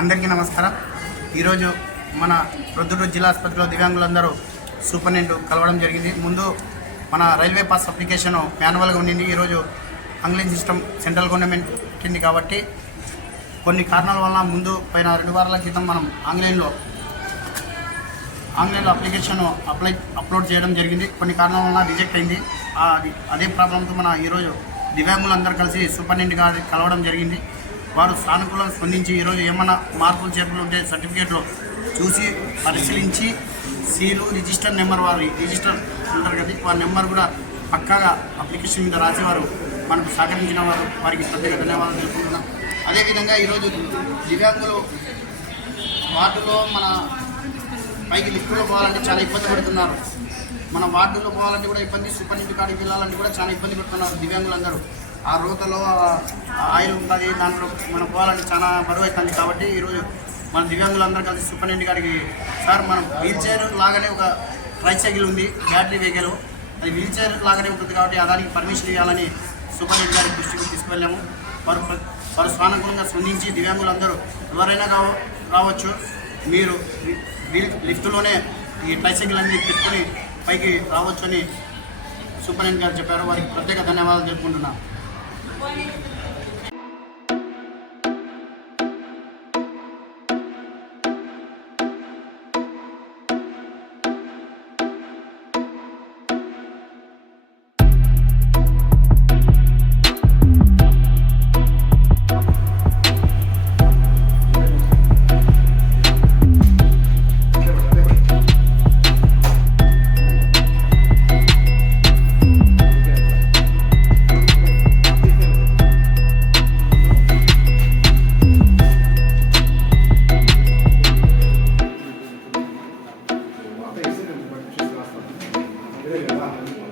అందరికీ నమస్కారం. ఈరోజు మన ప్రొద్దుటూరు జిల్లా ఆసుపత్రిలో దివ్యాంగులందరూ సూపరింటెండెంట్ కలవడం జరిగింది. ముందు మన రైల్వే పాస్ అప్లికేషన్ మాన్యువల్గా ఉండింది. ఈరోజు ఆన్లైన్ సిస్టమ్ సెంట్రల్ గవర్నమెంట్ కింది కాబట్టి కొన్ని కారణాల వల్ల ముందు పైన 2 వారాల క్రితం మనం ఆన్లైన్లో అప్లికేషన్ అప్లోడ్ చేయడం జరిగింది. కొన్ని కారణాల వల్ల రిజెక్ట్ అయింది. అదే ప్రాబ్లంతో మన ఈరోజు దివ్యాంగులందరూ కలిసి సూపరింటెండెంట్ గారిని కలవడం జరిగింది. వారు సానుకూలంగా స్పందించి ఈరోజు ఏమైనా మార్పులు చేర్పులు ఉంటే సర్టిఫికేట్లో చూసి పరిశీలించి సీలు రిజిస్టర్ నెంబర్ వారి రిజిస్టర్ ఉంటారు కదా, వారి నెంబర్ కూడా పక్కాగా అప్లికేషన్ మీద రాసేవారు మనకు సహకరించిన వారికి ప్రత్యేక ధన్యవాదాలు తెలుపుకుంటున్నాం. అదేవిధంగా ఈరోజు దివ్యాంగులు వార్డులో మన పైకి లిఫ్ట్లో పోవాలంటే చాలా ఇబ్బంది పడుతున్నారు. మన వార్డులో పోవాలంటే కూడా ఇబ్బంది, సూపరింటెండెంట్ కాడికి వెళ్ళాలంటే కూడా చాలా ఇబ్బంది పడుతున్నారు దివ్యాంగులందరూ. ఆ రోతలో ఆయిల్ ఉంటుంది, దాంట్లో మనం పోవాలంటే చాలా బరువు అవుతుంది. కాబట్టి ఈరోజు మన దివ్యాంగులందరూ కలిసి సూపరింటెండెంట్ గారికి, సార్ మనం వీల్ చైర్ లాగానే ఒక ట్రైసైకిల్ ఉంది, బ్యాటరీ వెహికల్, అది వీల్ చైర్ లాగానే ఉంటుంది కాబట్టి దానికి పర్మిషన్ ఇవ్వాలని సూపరింటెండెంట్ గారి దృష్టికి తీసుకువెళ్ళాము. వారు సానుకూలంగా స్పందించి దివ్యాంగులందరూ ఎవరైనా రావచ్చు, మీరు లిఫ్ట్లోనే ఈ ట్రైసైకిల్ అన్ని పెట్టుకొని పైకి రావచ్చు అని సూపరింటెండెంట్ గారు చెప్పారు. వారికి ప్రత్యేక ధన్యవాదాలు తెలుపుకుంటున్నాను. Gracias.